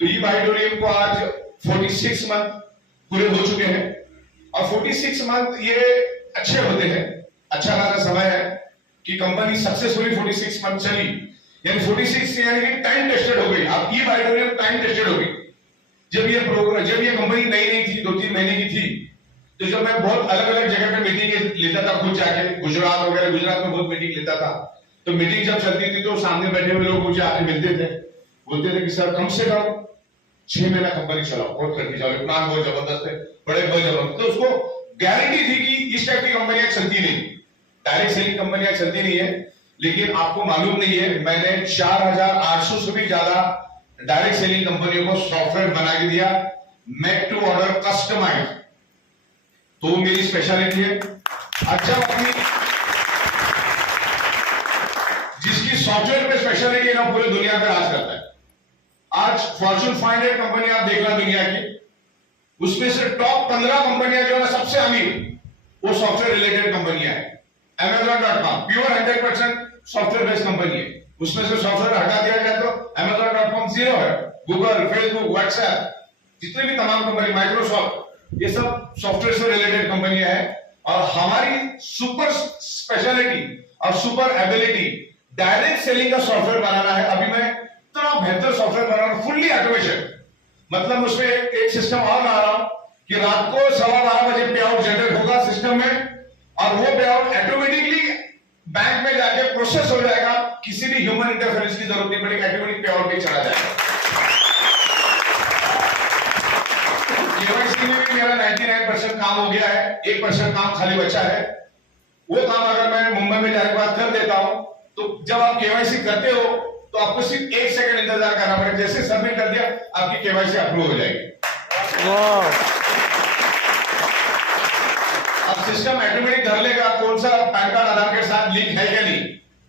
तो ई बाइडोरियम को आज 46 मंथ पूरे हो चुके हैं और 46 मंथ ये अच्छे होते हैं, अच्छा खासा समय है कि कंपनी सक्सेसफुली 46 मंथ चली, यानी 46 यानी कि टाइम टेस्टेड हो गई। अब ई बाइडोरियम टाइम टेस्टेड हो गई। जब ये कंपनी नई नई थी, 2-3 महीने की थी, तो जब मैं बहुत अलग अलग जगह पे मीटिंग लेता था, खुद जाके गुजरात वगैरह, गुजरात में बहुत मीटिंग लेता था, तो मीटिंग जब चलती थी तो सामने बैठे हुए लोग मुझे आके मिलते थे, बोलते थे कि सर कम से कम 6 महीना कंपनी चलाओ, बहुत करके जाओ, प्लान बहुत जबरदस्त है, बड़े बहुत जबरदस्त। तो उसको गारंटी थी कि इस टाइप की कंपनियां चलती नहीं, डायरेक्ट सेलिंग कंपनियां चलती नहीं है। लेकिन आपको मालूम नहीं है, मैंने 4800 से भी ज्यादा डायरेक्ट सेलिंग कंपनियों को सॉफ्टवेयर बना के दिया, मेक टू ऑर्डर, कस्टमाइज। तो वो मेरी स्पेशलिटी है। अच्छा, अपनी जिसकी सॉफ्टवेयर पे स्पेशलिटी है ना, पूरी दुनिया पे राज करता है। आज फॉर्च्यून 500 कंपनी आप देखना दुनिया की, उसमें से टॉप 15 कंपनियां जो है सबसे अमीर, वो सॉफ्टवेयर रिलेटेड कंपनियां हैं। Amazon.com pure 100% software based company है, उसमें से सॉफ्टवेयर हटा दिया जाए तो Amazon.com जीरो है। गूगल, फेसबुक, व्हाट्सएप, जितने भी तमाम कंपनी, माइक्रोसॉफ्ट, ये सब सॉफ्टवेयर से रिलेटेड कंपनियां हैं। और हमारी सुपर स्पेशलिटी और सुपर एबिलिटी डायरेक्ट सेलिंग का सॉफ्टवेयर बनाना है। अभी मैं इतना बेहतर सॉफ्टवेयर बना रहा हूं, फुल्ली ऑटोमेशन, मतलब उसमें एक सिस्टम और ला रहा हूं कि रात को 12:15 बजे पे आउट जनरेट होगा सिस्टम में, और वो पे आउट ऑटोमेटिकली बैंक में जाके प्रोसेस हो जाएगा, किसी भी ह्यूमन इंटरफेरेंस की जरूरत नहीं पड़ेगी, ऑटोमेटिक पे आउट भी चला जाएगा। केवाईसी में भी मेरा 99% काम हो गया है, 1% काम खाली बचा है। वो काम अगर मैं मुंबई में जाके बात कर देता हूं, तो जब आप केवाईसी करते हो तो आपको सिर्फ 1 सेकंड इंतजार करना पड़ेगा, जैसे सबमिट कर दिया आपकी केवाईसी अप्रूव हो जाएगी। अब सिस्टम ऑटोमेटिक धर लेगा कौन सा पैन कार्ड आधार के साथ लिंक है या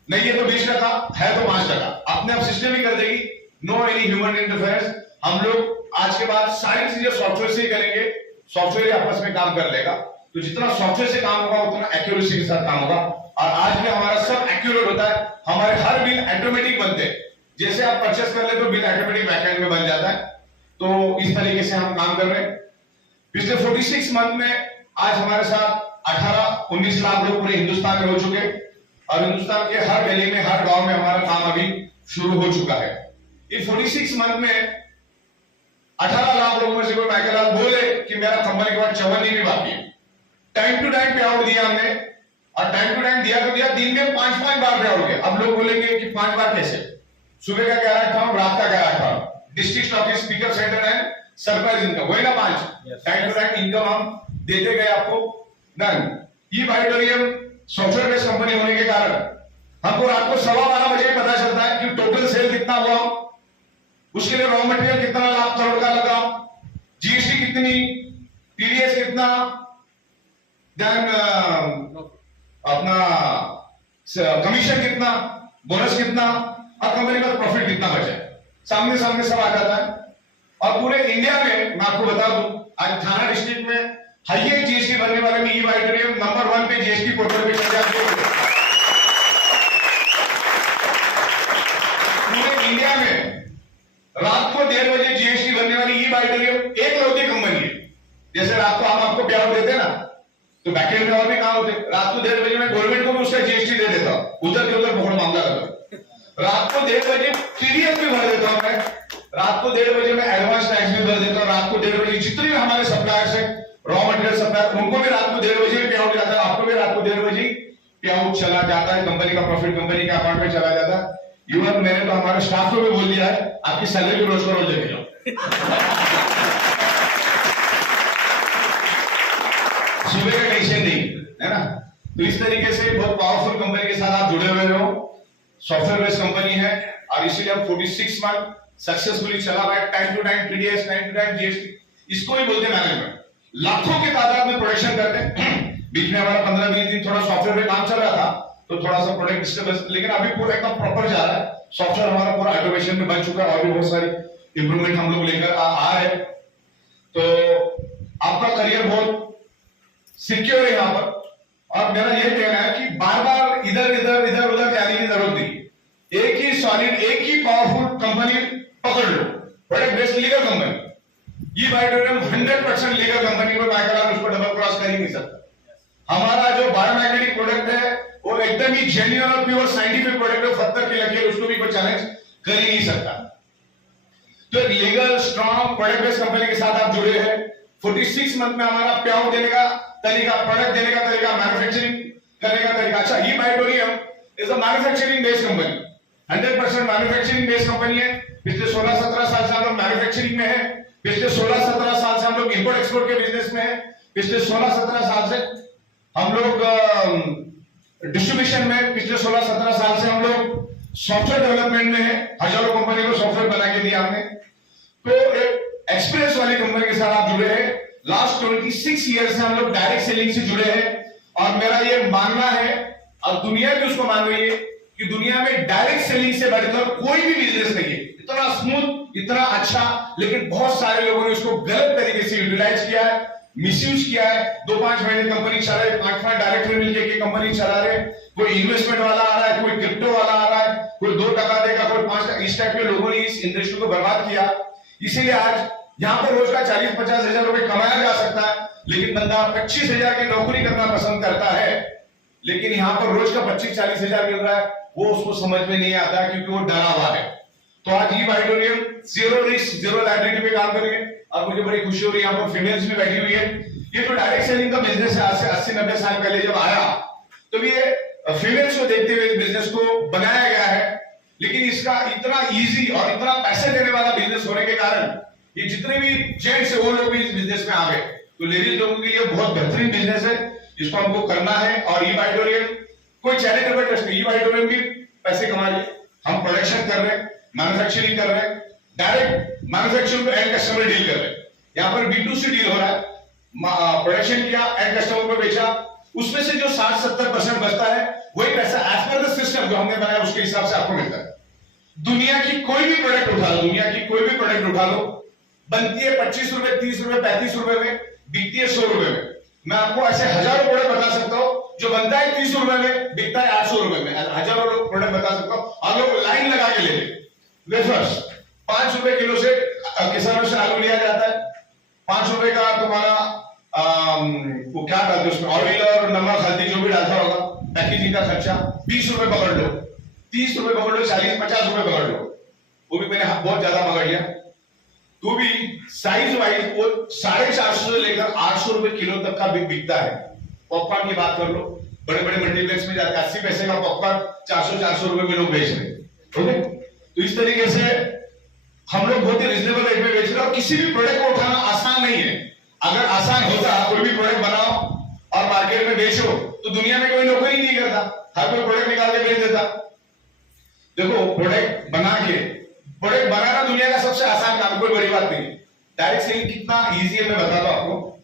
नहीं है तो 20% है तो 5%, अपने आप सिस्टम ही कर देगी, नो एनी ह्यूमन इंटरफेरेंस। हम लोग आज के बाद सारी चीजें सॉफ्टवेयर से ही करेंगे, सॉफ्टवेयर ही आपस में काम कर लेगा। तो जितना सॉफ्टवेयर से काम होगा उतना एक्यूरेसी के साथ काम होगा। और आज भी हमारा सब एक्यूरेट होता है, हमारे हर बिल ऑटोमेटिक बनते हैं, जैसे आप परचेस कर ले तो बिल ऑटोमेटिक बैकएंड में बन जाता है। तो इस तरीके से हम काम कर रहे हैं। पिछले 46 मंथ में आज हमारे साथ 18-19 लाख लोग पूरे हिंदुस्तान में हो चुके, और हिंदुस्तान के हर गली में, हर गांव में हमारा काम अभी शुरू हो चुका है। इन 46 मंथ में 18 लाख लोगों में से कोई माइकल बोले कि मेरा कंपनी के बाद 54 भी बाकी है। टाइम टू टाइम पे आउट दिया हमने, और टाइम टू टाइम दिया तो दिया, दिन में 5-5 बार पे आउट दिया। अब लोग बोलेंगे कि 5 बार कैसे, सुबह का 11 काम, रात का 11 काम, district stock speaker centre and surprise income, वही ना 5 टाइम टू टाइम इनकम हम देते गए आपको। डन। ये बाइडोरियम सॉफ्टवेयर बेस्ड कंपनी होने के कारण हमको रात को 12:15 बजे पता चलता है कि टोटल सेल कितना हुआ, उसके लिए रॉ मटेरियल कितना लाख करोड़ का लगा, जीएसटी कितनी, टीडीएस कितना, देन अपना कमीशन कितना, बोनस कितना, और कंपनी का प्रॉफिट कितना बचा है, सामने सामने सब आ जाता है। और पूरे इंडिया में मैं आपको बता दूं, आज थाना डिस्ट्रिक्ट में हाईएस्ट जीएसटी भरने वाले में ई बाइडोरियम नंबर 1 पे जीएसटी पोर्टल पे चल जाते हैं। पूरे इंडिया में रात को 1:30 बजे जीएसटी भरने वाली ई बाइडोरियम एक लौती कंपनी है। जैसे रात को हम आपको प्यार देते ना, तो बैकएंड में और भी काम होते, रात को 1:30 बजे मैं गवर्नमेंट को भी उसका जीएसटी दे देता हूं, उधर के उधर बहुत मामला करता। रात को 1:30 बजे टीडीएस भी भर देता हूं मैं, रात को 1:30 बजे मैं एडवांस टैक्स भी भर देता हूं, रात को 1:30 बजे जितने भी हमारे सप्लायर्स है, रॉ मटेरियल सप्लायर, उनको भी रात को 1:30 बजे पे आउट जाता है, आपको भी रात को 1:30 बजे पे आउट चला जाता है, कंपनी का प्रॉफिट कंपनी के अकाउंट में चला जाता है। इवन मैंने तो हमारे स्टाफ को भी बोल दिया है, आपकी सैलरी भी रोज का रोज देखे जाओ। सुबह का टेंशन नहीं है ना। तो इस तरीके से बहुत पावरफुल कंपनी के साथ आप जुड़े हुए हो, सॉफ्टवेयर बेस्ड कंपनी है, और इसीलिए हम 46 मंथ सक्सेसफुली चला रहा है। Time to time TDS, time to time GST, इसको ही बोलते मैनेजमेंट। लाखों के तादाद में प्रोडक्शन करते हैं। बीच में हमारा 15-20 दिन थोड़ा सॉफ्टवेयर पे काम चल रहा था, तो थोड़ा सा प्रोडक्ट डिस्टर्बेंस, लेकिन अभी पूरा एकदम प्रॉपर जा रहा है। सॉफ्टवेयर हमारा पूरा ऑटोमेशन में बन चुका है, और भी बहुत सारी इंप्रूवमेंट हम लोग लेकर आ रहे हैं। तो आपका करियर बहुत सिक्योर है यहाँ पर, और मेरा यह कहना है कि बार बार इधर इधर इधर उधर जाने की जरूरत नहीं। एक ही सॉलिड, एक ही पावरफुल कंपनी पकड़ लो, प्रोडक्ट बेस्ड लीगल कंपनी। ये बायोडोरियम 100% लीगल कंपनी को बायकरार उसको डबल क्रॉस कर ही नहीं सकता। हमारा जो बायोमैग्नेटिक प्रोडक्ट है वो एकदम ही जेन्युइन और प्योर साइंटिफिक प्रोडक्ट है, पत्थर की लकीर उसको भी कोई चैलेंज कर ही नहीं सकता। तो एक legal strong product based company के साथ आप जुड़े हैं। 46 मंथ में हमारा प्याउ देने का तरीका, प्रोडक्ट देने का तरीका, मैन्युफैक्चरिंग करने का तरीका। अच्छा, ये Biodorium is a manufacturing based company, 100% manufacturing based company है। पिछले 16-17 साल से हम लोग मैन्युफैक्चरिंग में है। पिछले 16-17 साल से हम लोग इंपोर्ट एक्सपोर्ट के बिजनेस में है। पिछले 16-17 साल से हम लोग डिस्ट्रीब्यूशन में, पिछले 16-17 साल से हम लोग सॉफ्टवेयर डेवलपमेंट में है। हजारों कंपनी को सॉफ्टवेयर बना के दिया हमने। तो एक एक्सपीरियंस वाली कंपनी के साथ आप जुड़े हैं। लास्ट 26 ईयर से हम लोग डायरेक्ट सेलिंग से जुड़े हैं और मेरा ये मानना है और दुनिया भी उसको मान रही है कि दुनिया में डायरेक्ट सेलिंग से बढ़कर कोई भी बिजनेस नहीं है इतना स्मूथ, इतना अच्छा। लेकिन बहुत सारे लोगों ने उसको गलत तरीके से यूटिलाइज किया है, मिसयूज किया है। 2-5 महीने कंपनी चला रहे, 5 डायरेक्टर मिलकर कंपनी चला रहे, कोई इन्वेस्टमेंट वाला आ रहा है, कोई क्रिप्टो वाला आ रहा है, कोई 2% देगा, कोई 5%। इस टाइप के लोगों ने इस इंडस्ट्री को बर्बाद किया। इसीलिए आज यहां पर रोज का 40-50 हजार रुपए कमाया जा सकता है, लेकिन बंदा 25 हजार की नौकरी करना पसंद करता है, लेकिन यहां पर रोज का 25-40 हजार मिल रहा है, वो उसको समझ में नहीं आता क्योंकि वो डरा हुआ है। तो आज ये बायोडोरियम जीरो रिस्क जीरो लायबिलिटी पे काम करेंगे और मुझे बड़ी खुशी हो रही है यहाँ पर फीमेल्स भी बैठी हुई है। ये तो डायरेक्ट सेलिंग का बिजनेस है, आज से 80-90 साल पहले जब आया तो ये फीमेल्स को देखते हुए बिजनेस को बनाया गया है। लेकिन इसका इतना इजी और इतना पैसे देने वाला बिजनेस होने के कारण ये जितने भी जेंट्स है वो लोग भी इस बिजनेस में आ गए। तो लेडीज लोगों के लिए बहुत बेहतरीन बिजनेस है, जिसको हमको करना है। और ये बायोडोरियम कोई चैरिटेबल ट्रस्ट नहीं, ये बायोडोरियम भी पैसे कमा रही है। हम प्रोडक्शन कर रहे हैं, मैन्युफैक्चरिंग कर रहे हैं, डायरेक्ट मैन्युफैक्चरिंग पे एंड कस्टमर डील कर रहे हैं। यहाँ पर B2C डील हो रहा है, प्रोडक्शन किया, एंड कस्टमर को बेचा, उसमें से जो 60-70% बचता है वही पैसा एज पर द सिस्टम जो हमने बनाया उसके हिसाब से आपको मिलता है। दुनिया की कोई भी प्रोडक्ट उठा लो, दुनिया की कोई भी प्रोडक्ट उठा लो, बनती है 25 रुपए, 30 रुपए, 35 रुपए में, बिकती है 100 रुपए में। मैं आपको ऐसे हजारों प्रोडक्ट बता सकता हूं जो बनता है 30 रुपए में, बिकता है 800 रुपए में। हजारों प्रोडक्ट बता सकता हूं और लोग लाइन लगा के ले लेते। वेफर्स 5 रुपए किलो से किसानों से आलू लिया जाता है। 5 रुपए का तुम्हारा वो क्या डालते उसमें, ऑयल और नमक हल्दी जो भी डालता होगा, पैकेजिंग का खर्चा 20 रुपए पकड़ लो, 30 रुपए पकड़ लो, 40-50 रुपए पकड़ लो, वो भी मैंने बहुत ज्यादा पकड़ लिया। तो भी साइज वाइज वो 450 से लेकर 800 रुपए किलो तक का बिकता है। पॉपकॉर्न की बात कर लो, बड़े बड़े मल्टीप्लेक्स में जाते 80 पैसे का पॉपकॉर्न 400-400 रुपए में लोग बेच रहे हैं। तो इस तरीके से हम लोग बहुत ही रिजनेबल रेट में बेच रहे हैं। और किसी भी प्रोडक्ट को उठाना आसान नहीं है। अगर आसान होता, कोई भी प्रोडक्ट बनाओ और मार्केट में बेचो तो दुनिया में कोई नौकरी नहीं करता, हर कोई प्रोडक्ट निकाल के बेच देता। देखो, प्रोडक्ट बनाना दुनिया का सबसे आसान काम, कोई बड़ी बात नहीं। डायरेक्ट सेलिंग कितना इजी है मैं बताता हूं आपको।